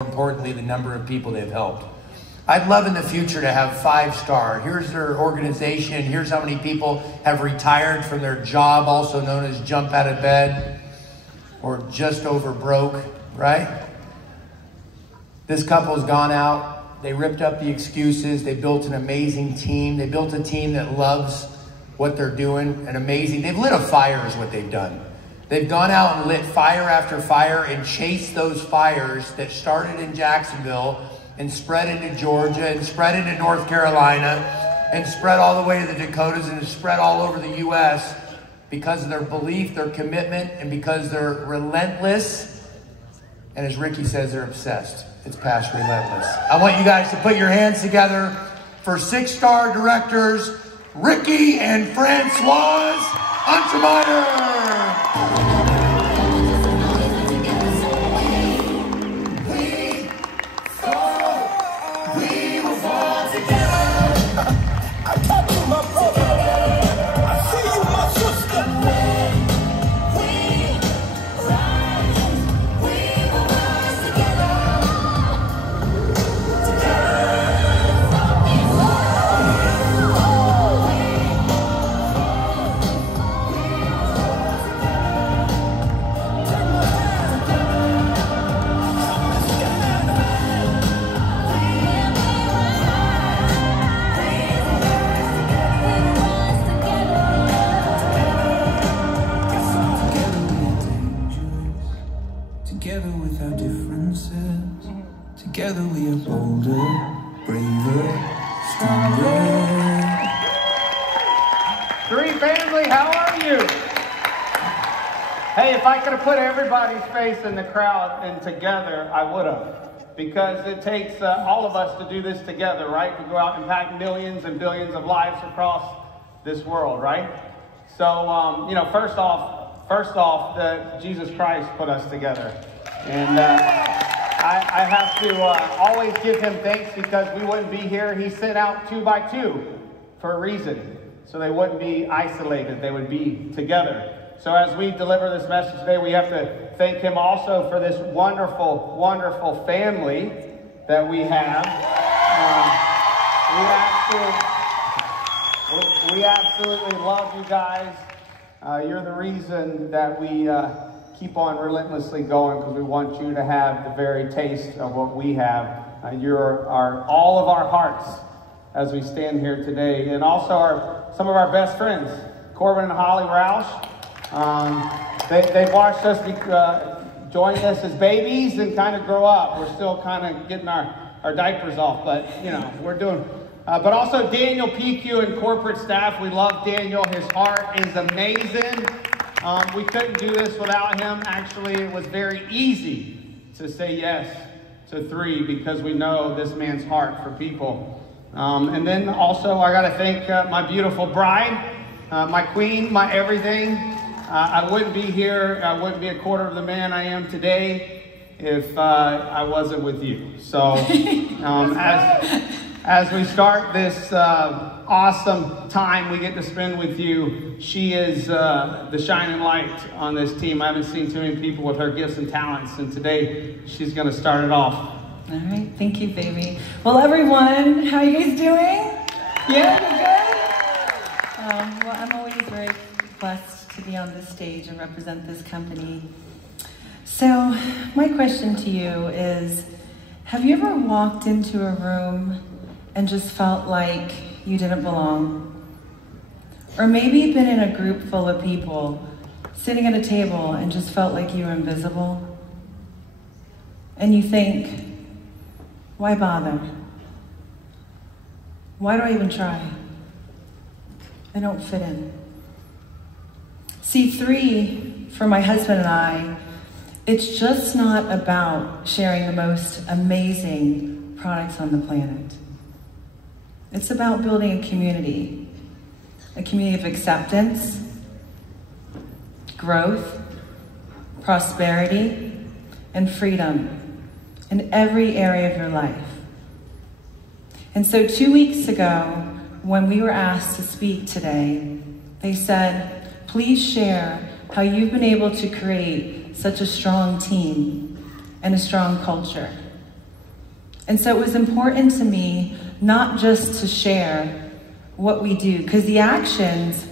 importantly, the number of people they've helped. I'd love in the future to have 5-star. Here's their organization. Here's how many people have retired from their job, also known as jump out of bed or just over broke, right? This couple's gone out. They ripped up the excuses. They built an amazing team. They built a team that loves what they're doing. They've lit a fire is what they've done. They've gone out and lit fire after fire and chased those fires that started in Jacksonville and spread into Georgia and spread into North Carolina and spread all the way to the Dakotas and spread all over the U.S. because of their belief, their commitment, and because they're relentless. And as Ricky says, they're obsessed. It's past relentless. I want you guys to put your hands together for 6-star directors, Ricky and Francoise Untermeyer. Together with our differences, together we are bolder, braver, stronger. Three family, how are you? Hey, if I could have put everybody's face in the crowd and together, I would have. Because it takes all of us to do this together, right? To go out and impact millions and billions of lives across this world, right? So, you know, first off, Jesus Christ put us together. And I have to always give him thanks because we wouldn't be here. He sent out 2 by 2 for a reason. So they wouldn't be isolated. They would be together. So as we deliver this message today, we have to thank him also for this wonderful, wonderful family that we have. We absolutely love you guys. You're the reason that we keep on relentlessly going because we want you to have the very taste of what we have. You're all of our hearts as we stand here today. And also some of our best friends, Corbin and Holly Roush. They've watched us join us as babies and kind of grow up. We're still kind of getting our diapers off, but you know, we're doing. But also Daniel PQ and corporate staff. We love Daniel. His heart is amazing. We couldn't do this without him. Actually, it was very easy to say yes to 3 because we know this man's heart for people. And then also I got to thank my beautiful bride, my queen, my everything. I wouldn't be here. I wouldn't be a quarter of the man I am today if I wasn't with you. So as we start this awesome time we get to spend with you, she is the shining light on this team. I haven't seen too many people with her gifts and talents, and today she's going to start it off. All right, thank you, baby. Well, everyone, how are you guys doing? Yeah, you good? Well, I'm always very blessed to be on this stage and represent this company. So, my question to you is, have you ever walked into a room and just felt like you didn't belong? Or maybe you've been in a group full of people sitting at a table and just felt like you were invisible? And you think, why bother? Why do I even try? I don't fit in. See, 3, for my husband and I, it's just not about sharing the most amazing products on the planet. It's about building a community of acceptance, growth, prosperity, and freedom in every area of your life. And so 2 weeks ago, when we were asked to speak today, they said, please share how you've been able to create such a strong team and a strong culture. And so it was important to me not just to share what we do, because the actions,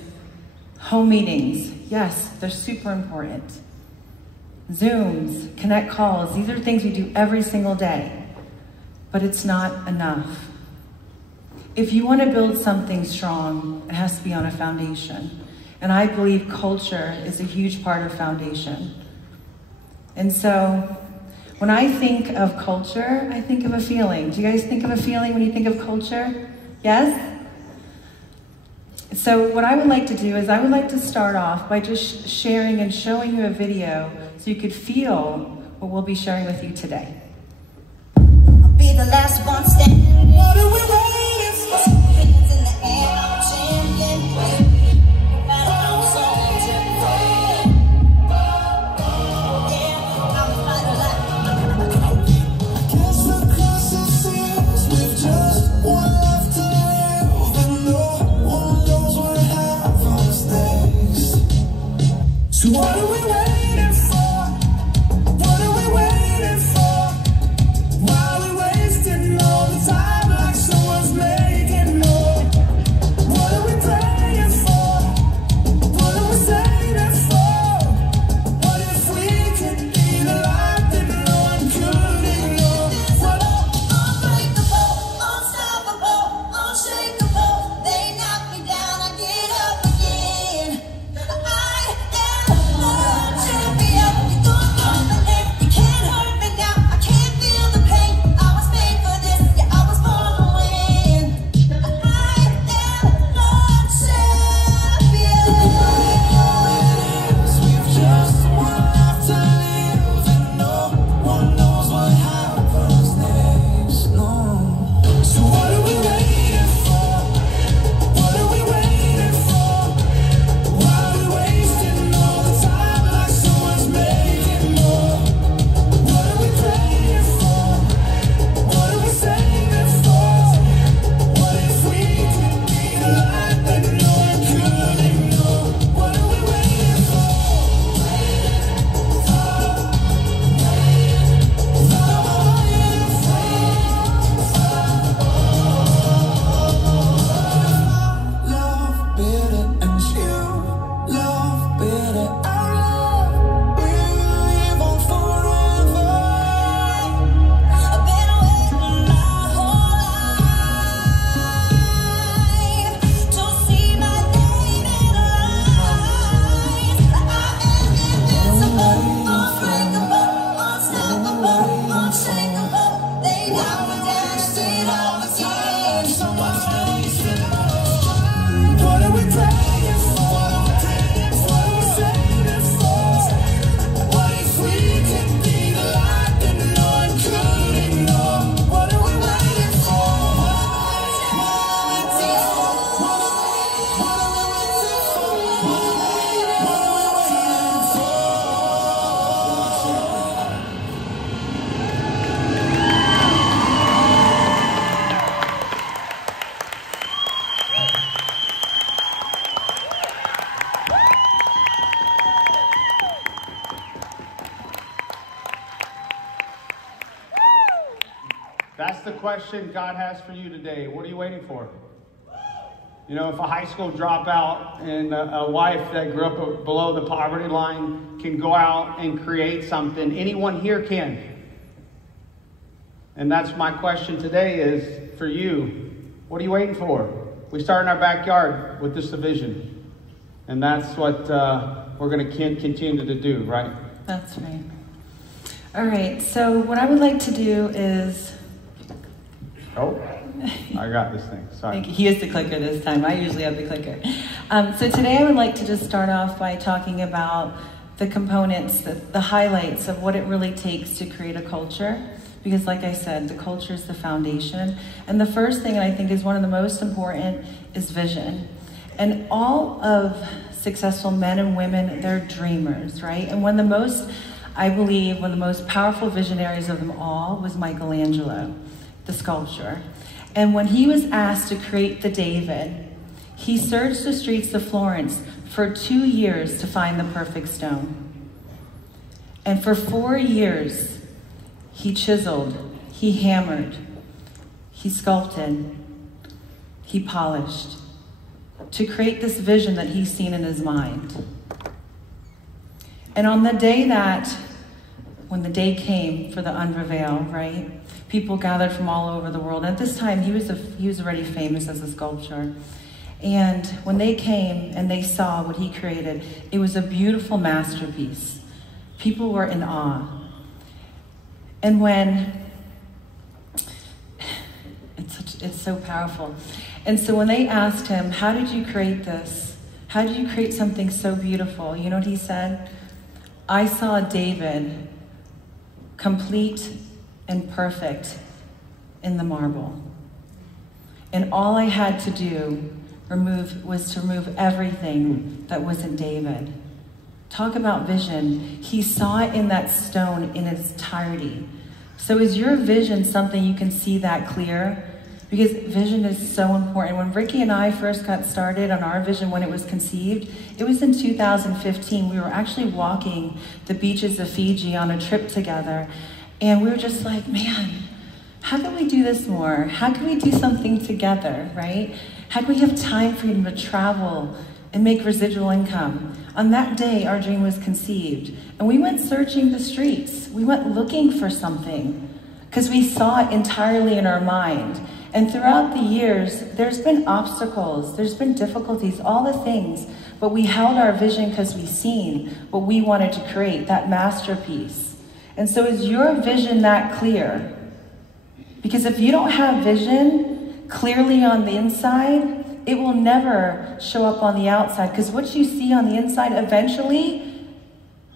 home meetings, yes, they're super important. Zooms, connect calls, these are things we do every single day, but it's not enough. If you want to build something strong, it has to be on a foundation. And I believe culture is a huge part of foundation. And so when I think of culture, I think of a feeling. Do you guys think of a feeling when you think of culture? Yes? So what I would like to do is I would like to start off by just sharing and showing you a video so you could feel what we'll be sharing with you today. I'll be the last one standing. What are we waiting for? Hands in the air, I'm champion. So what are we waiting for? What are we waiting for? Why are we wasting all the time like someone's making more? What are we praying for? What are we saving for? What if we could be the light that no one could ignore? What Unbreakable, unstoppable, unshakable. They knock me down, I get up again. That's the question God has for you today. What are you waiting for? You know, if a high school dropout and a wife that grew up below the poverty line can go out and create something, anyone here can. And that's my question today is for you. What are you waiting for? We start in our backyard with this division. And that's what we're going to continue to do, right? That's right. All right, so what I would like to do is... Oh, I got this thing. Sorry. Thank you. He is the clicker this time. I usually have the clicker. So today I would like to just start off by talking about the components, the highlights of what it really takes to create a culture. Because like I said, the culture is the foundation. And the first thing, and I think is one of the most important, is vision. And all of successful men and women, they're dreamers, right? And I believe one of the most powerful visionaries of them all was Michelangelo, the sculptor. And when he was asked to create the David, he searched the streets of Florence for 2 years to find the perfect stone. And for 4 years, he chiseled, he hammered, he sculpted, he polished to create this vision that he's seen in his mind. And on the day when the day came for the unveil, right? People gathered from all over the world. At this time, he was already famous as a sculptor. And when they came and they saw what he created, it was a beautiful masterpiece. People were in awe. And it's so powerful. And so when they asked him, how did you create this? How did you create something so beautiful? You know what he said? I saw David complete and perfect in the marble. And all I had to do was to remove everything that wasn't David. Talk about vision. He saw it in that stone in its entirety. So is your vision something you can see that clear? Because vision is so important. When Ricky and I first got started on our vision when it was conceived, it was in 2015. We were actually walking the beaches of Fiji on a trip together. And we were just like, man, how can we do this more? How can we do something together, right? How can we have time for him to travel and make residual income? On that day, our dream was conceived. And we went searching the streets. We went looking for something because we saw it entirely in our mind. And throughout the years, there's been obstacles, there's been difficulties, all the things, but we held our vision because we seen what we wanted to create, that masterpiece. And so is your vision that clear? Because if you don't have vision clearly on the inside, it will never show up on the outside, because what you see on the inside eventually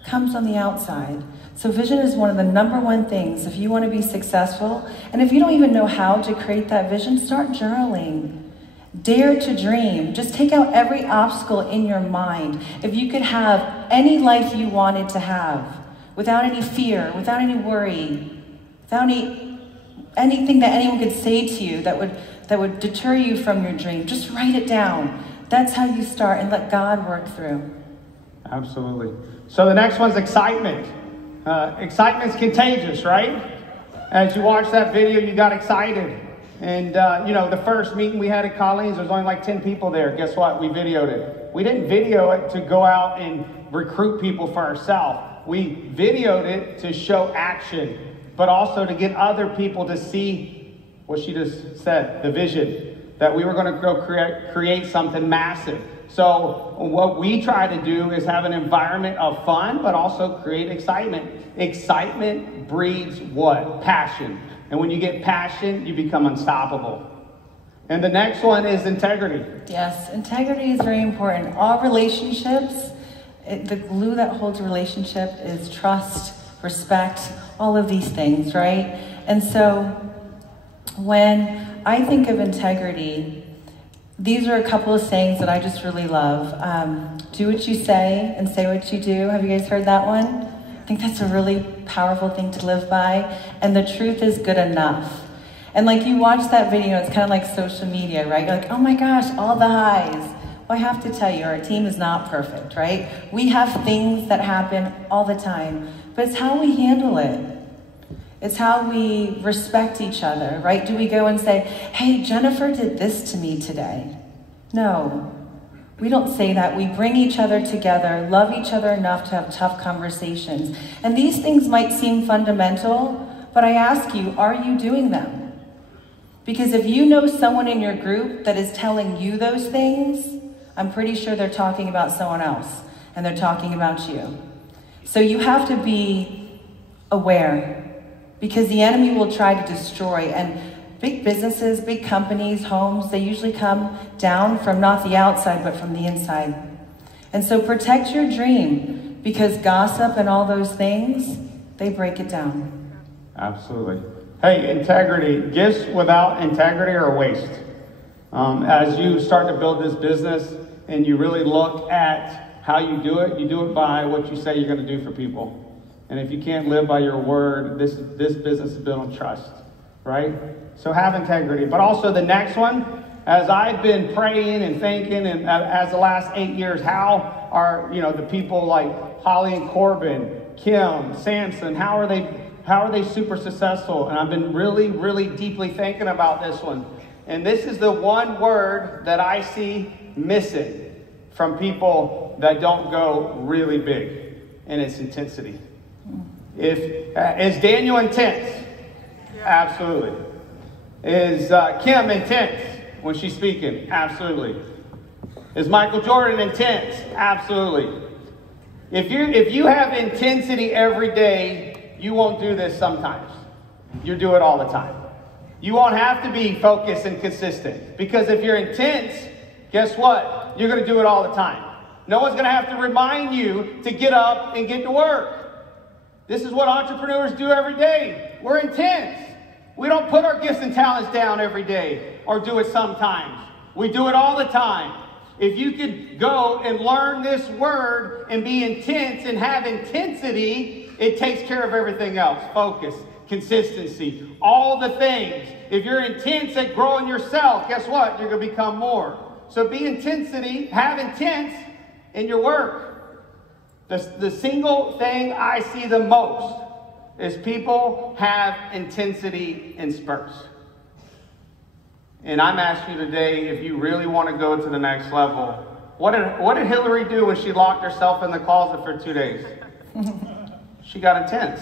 comes on the outside. So vision is one of the #1 things if you want to be successful. And if you don't even know how to create that vision, start journaling. Dare to dream. Just take out every obstacle in your mind. If you could have any life you wanted to have, without any fear, without any worry, without anything that anyone could say to you that would deter you from your dream, just write it down. That's how you start, and let God work through. Absolutely. So the next one's excitement. Excitement's contagious, right? As you watch that video, you got excited. And, the first meeting we had at Colleen's, there was only like 10 people there. Guess what? We videoed it. We didn't video it to go out and recruit people for ourselves. We videoed it to show action, but also to get other people to see what she just said, the vision, that we were going to go create something massive. So what we try to do is have an environment of fun, but also create excitement. Excitement breeds what? Passion. And when you get passion, you become unstoppable. And the next one is integrity. Yes, integrity is very important. All relationships, the glue that holds a relationship is trust, respect, all of these things, right? And so when I think of integrity, these are a couple of sayings that I just really love. Do what you say and say what you do. Have you guys heard that one? I think that's a really powerful thing to live by. And the truth is good enough. And like you watch that video, it's kind of like social media, right? You're like, oh my gosh, all the highs. Well, I have to tell you, our team is not perfect, right? We have things that happen all the time, but it's how we handle it. It's how we respect each other, right? Do we go and say, hey, Jennifer did this to me today? No, we don't say that. We bring each other together, love each other enough to have tough conversations. And these things might seem fundamental, but I ask you, are you doing them? Because if you know someone in your group that is telling you those things, I'm pretty sure they're talking about someone else, and they're talking about you. So you have to be aware, because the enemy will try to destroy. And big businesses, big companies, homes, they usually come down from not the outside, but from the inside. And so protect your dream, because gossip and all those things, they break it down. Absolutely. Hey, integrity. Gifts without integrity are a waste. As you start to build this business and you really look at how you do it by what you say you're going to do for people. And if you can't live by your word, this business is built on trust, right? So have integrity. But also the next one, as I've been praying and thinking, and as the last 8 years, how are the people like Holly and Corbin, Kim, Samson, how How are they super successful? And I've been really, really deeply thinking about this one. And this is the one word that I see missing from people that don't go really big, and it's intensity. Is Daniel intense? Absolutely. Is Kim intense when she's speaking? Absolutely. Is Michael Jordan intense? Absolutely. If you have intensity every day, you won't do this sometimes. You do it all the time. You won't have to be focused and consistent, because if you're intense, guess what? You're going to do it all the time. No one's going to have to remind you to get up and get to work. This is what entrepreneurs do every day. We're intense. We don't put our gifts and talents down every day or do it sometimes. We do it all the time. If you could go and learn this word and be intense and have intensity, it takes care of everything else. Focus, consistency, all the things. If you're intense at growing yourself, guess what? You're going to become more. So be intensity, have intense in your work. The single thing I see the most is people have intensity in spurts. And I'm asking you today, if you really want to go to the next level, what did Hillary do when she locked herself in the closet for 2 days? She got intense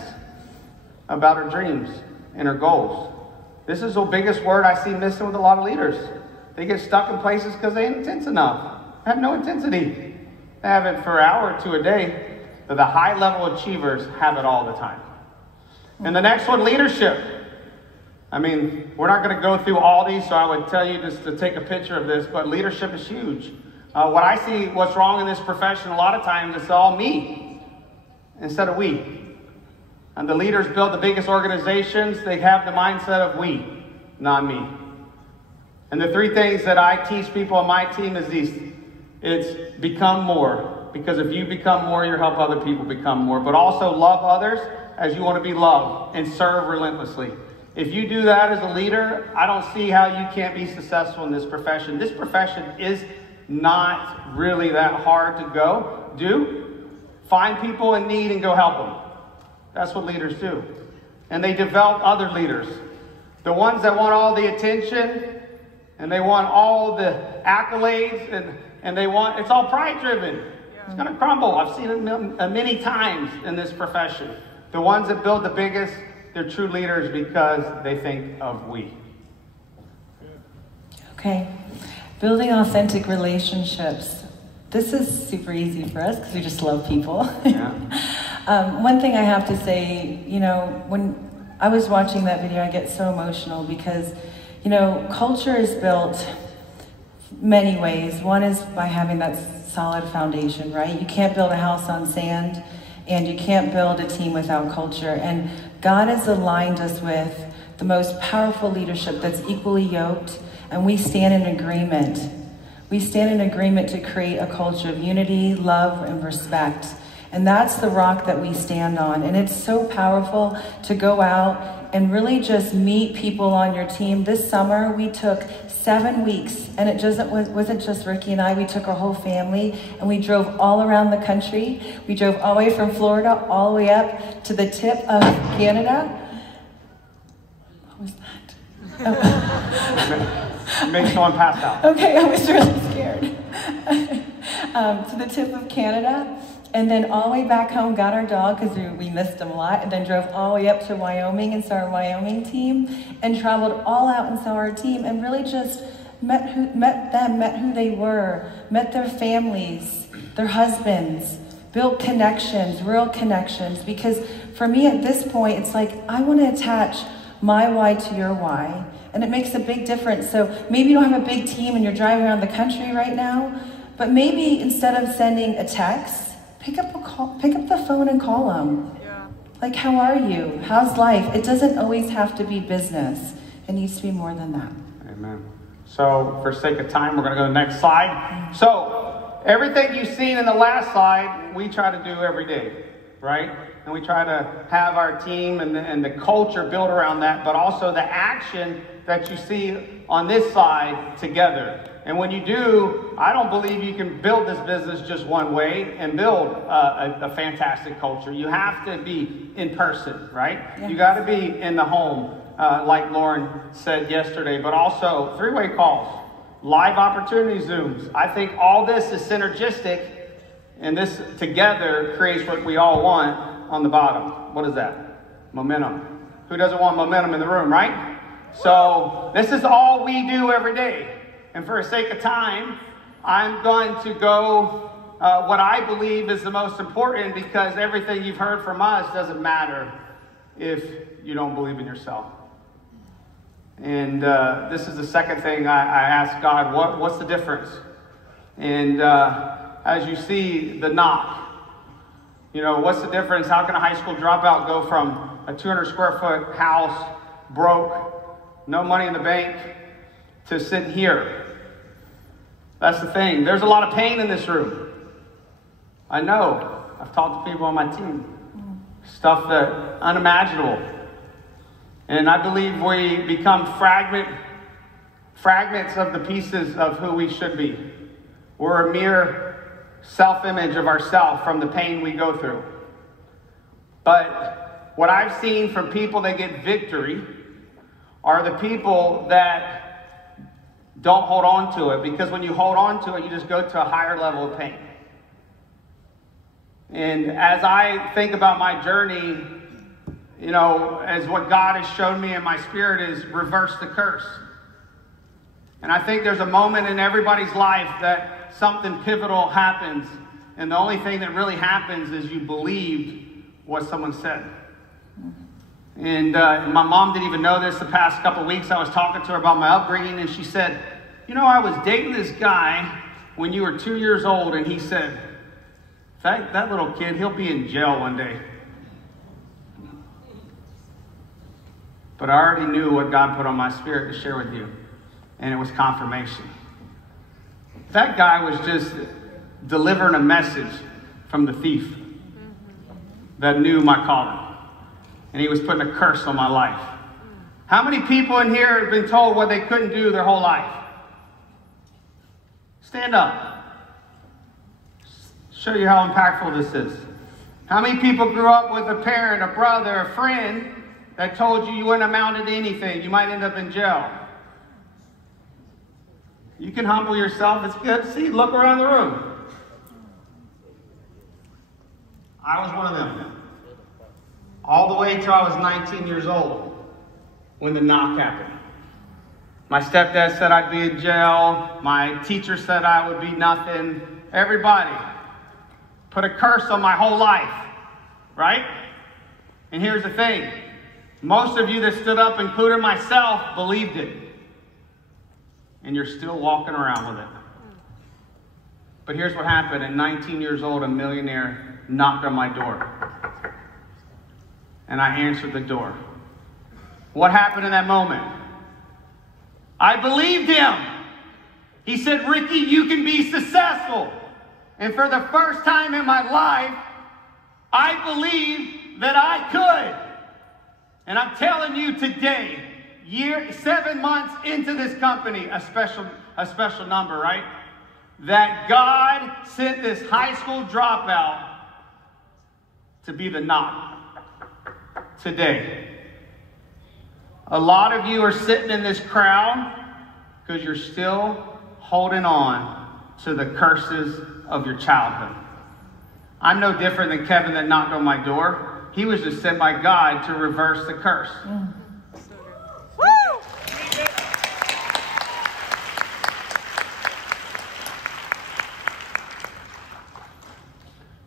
about her dreams and her goals. This is the biggest word I see missing with a lot of leaders. They get stuck in places because they ain't intense enough. They have no intensity. They have it for an hour or two a day, but the high-level achievers have it all the time. And the next one, leadership. I mean, we're not going to go through all these, so I would tell you just to take a picture of this, but leadership is huge. What I see, what's wrong in this profession, a lot of times it's all me instead of we. And the leaders build the biggest organizations, they have the mindset of we, not me. And the three things that I teach people on my team is these. It's become more, because if you become more, you help other people become more. But also love others as you want to be loved, and serve relentlessly. If you do that as a leader, I don't see how you can't be successful in this profession. This profession is not really that hard to do. Find people in need and go help them. That's what leaders do. And they develop other leaders. The ones that want all the attention and they want all the accolades and they want, it's all pride driven. It's going to crumble. I've seen it many times in this profession. The ones that build the biggest, they're true leaders because they think of we. Okay. Building authentic relationships. This is super easy for us because we just love people. Yeah. One thing I have to say, you know, when I was watching that video, I get so emotional because, you know, culture is built many ways. One is by having that solid foundation, right? You can't build a house on sand, and you can't build a team without culture. And God has aligned us with the most powerful leadership that's equally yoked, and we stand in agreement. We stand in agreement to create a culture of unity, love, and respect. And that's the rock that we stand on. And it's so powerful to go out and really just meet people on your team. This summer, we took 7 weeks, and it wasn't just Ricky and I. We took our whole family, and we drove all around the country. We drove all the way from Florida all the way up to the tip of Canada. What was that? Oh. Make someone pass out. Okay, I was really scared. To the tip of Canada. And then all the way back home, got our dog because we missed him a lot, and then drove all the way up to Wyoming and saw our Wyoming team, and traveled all out and saw our team, and really just met who they were, met their families, their husbands, built connections, real connections. Because for me at this point, it's like I want to attach my why to your why, and it makes a big difference. So maybe you don't have a big team and you're driving around the country right now, but maybe instead of sending a text, pick up the phone and call them. Yeah. Like, how are you? How's life? It doesn't always have to be business. It needs to be more than that. Amen. So, for sake of time, we're going to go to the next slide. So, everything you've seen in the last slide, we try to do every day. right? And we try to have our team and the culture built around that, but also the action that you see on this side together. And when you do, I don't believe you can build this business just one way and build a fantastic culture. You have to be in person, right? Yes. You got to be in the home, like Lauren said yesterday, but also three-way calls, live opportunity Zooms. I think all this is synergistic, and this together creates what we all want on the bottom. What is that? Momentum. Who doesn't want momentum in the room, right? So this is all we do every day. And for the sake of time, I'm going to go what I believe is the most important, because everything you've heard from us doesn't matter if you don't believe in yourself. And this is the second thing I asked God, what's the difference? And as you see, the knock. You know, what's the difference? How can a high school dropout go from a 200 square foot house, broke, no money in the bank, to sitting here? That's the thing. There's a lot of pain in this room. I know. I've talked to people on my team. Stuff that unimaginable. And I believe we become fragments of the pieces of who we should be. We're a mere self-image of ourselves from the pain we go through. But what I've seen from people that get victory are the people that don't hold on to it, because when you hold on to it, you just go to a higher level of pain. And as I think about my journey, you know, as what God has shown me in my spirit is reverse the curse. And I think there's a moment in everybody's life that something pivotal happens, and the only thing that really happens is you believed what someone said. And my mom didn't even know this the past couple of weeks. I was talking to her about my upbringing, and she said, you know, I was dating this guy when you were 2 years old, and he said, that little kid, he'll be in jail one day. But I already knew what God put on my spirit to share with you, and it was confirmation. That guy was just delivering a message from the thief that knew my calling. And he was putting a curse on my life. How many people in here have been told what they couldn't do their whole life? Stand up. Show you how impactful this is. How many people grew up with a parent, a brother, a friend that told you you wouldn't amount to anything? You might end up in jail. You can humble yourself. It's good. See, look around the room. I was one of them. All the way until I was 19 years old when the knock happened. My stepdad said I'd be in jail. My teacher said I would be nothing. Everybody put a curse on my whole life, right? And here's the thing. Most of you that stood up, including myself, believed it. And you're still walking around with it. But here's what happened. At 19 years old, a millionaire knocked on my door. And I answered the door. What happened in that moment? I believed him. He said, Ricky, you can be successful. And for the first time in my life, I believed that I could. And I'm telling you today, 7 months into this company, a special number, right? That God sent this high school dropout to be the knock. Today. A lot of you are sitting in this crowd because you're still holding on to the curses of your childhood. I'm no different than Kevin that knocked on my door. He was just sent by God to reverse the curse. Woo!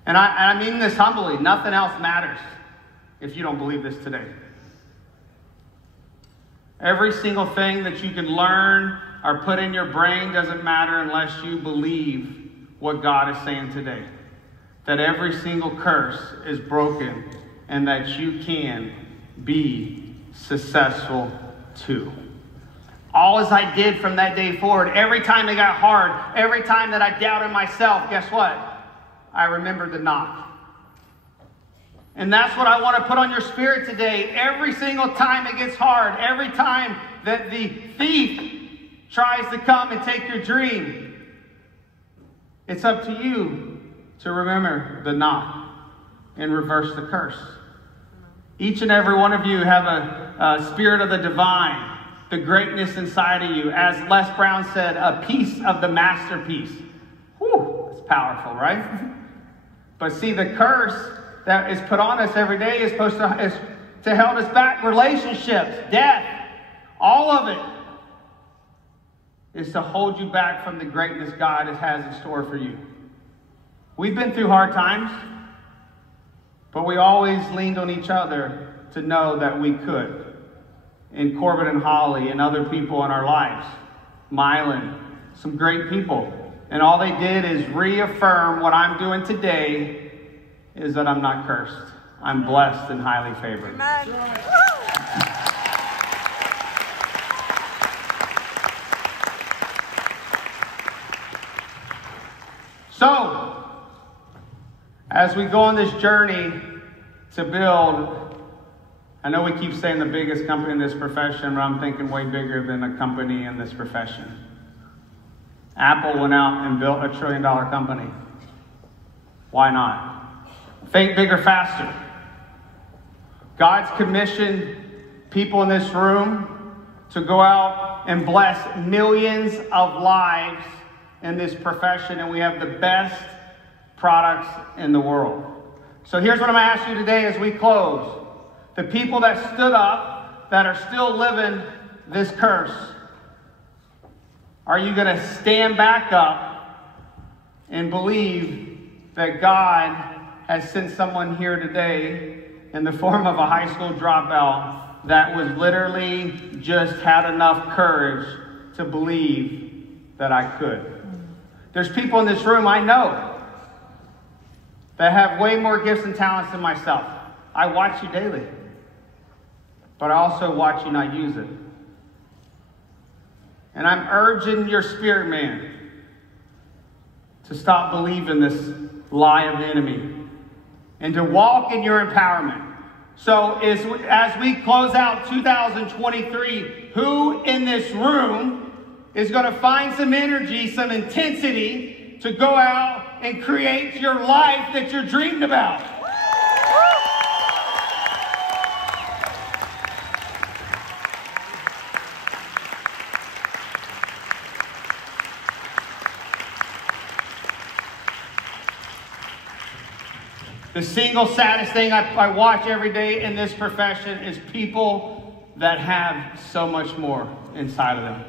And I mean this humbly. Nothing else matters if you don't believe this today. Every single thing that you can learn or put in your brain doesn't matter unless you believe what God is saying today. That every single curse is broken and that you can be successful too. All as I did from that day forward, every time it got hard, every time that I doubted myself, guess what? I remembered the knock. And that's what I want to put on your spirit today. Every single time it gets hard, every time that the thief tries to come and take your dream, it's up to you to remember the knock and reverse the curse. Each and every one of you have a spirit of the divine, the greatness inside of you. As Les Brown said, a piece of the masterpiece. Whew, that's powerful, right? But see, the curse that is put on us every day is supposed to hold us back. Relationships, death, all of it is to hold you back from the greatness God has in store for you. We've been through hard times, but we always leaned on each other to know that we could. And Corbin and Holly and other people in our lives, Mylan, some great people. And all they did is reaffirm what I'm doing today is that I'm not cursed. I'm blessed and highly favored. Amen. So, as we go on this journey to build, I know we keep saying the biggest company in this profession, but I'm thinking way bigger than a company in this profession. Apple went out and built $1 trillion company. Why not? Think bigger, faster. God's commissioned people in this room to go out and bless millions of lives in this profession, and we have the best products in the world. So here's what I'm going to ask you today as we close. The people that stood up, that are still living this curse, are you going to stand back up and believe that God has sent someone here today in the form of a high school dropout that was literally just had enough courage to believe that I could? There's people in this room I know that have way more gifts and talents than myself. I watch you daily, but I also watch you not use it. And I'm urging your spirit man to stop believing this lie of the enemy and to walk in your empowerment. So as we close out 2023, who in this room is going to find some energy, some intensity to go out and create your life that you're dreamed about? The single saddest thing I watch every day in this profession is people that have so much more inside of them.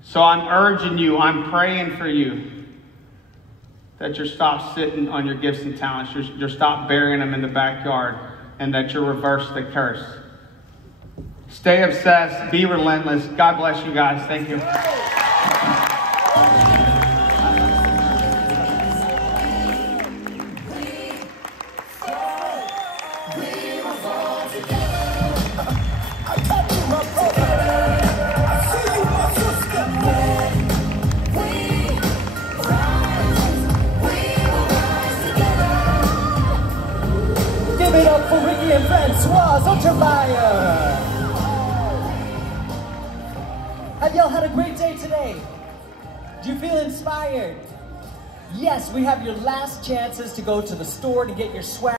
So I'm urging you, I'm praying for you that you stop sitting on your gifts and talents, you stop burying them in the backyard, and that you reverse the curse. Stay obsessed, be relentless. God bless you guys. Thank you. Give it up for Ricky and Francoise, Untermeyer. Have y'all had a great day today? Do you feel inspired? Yes, we have your last chances to go to the store to get your swag.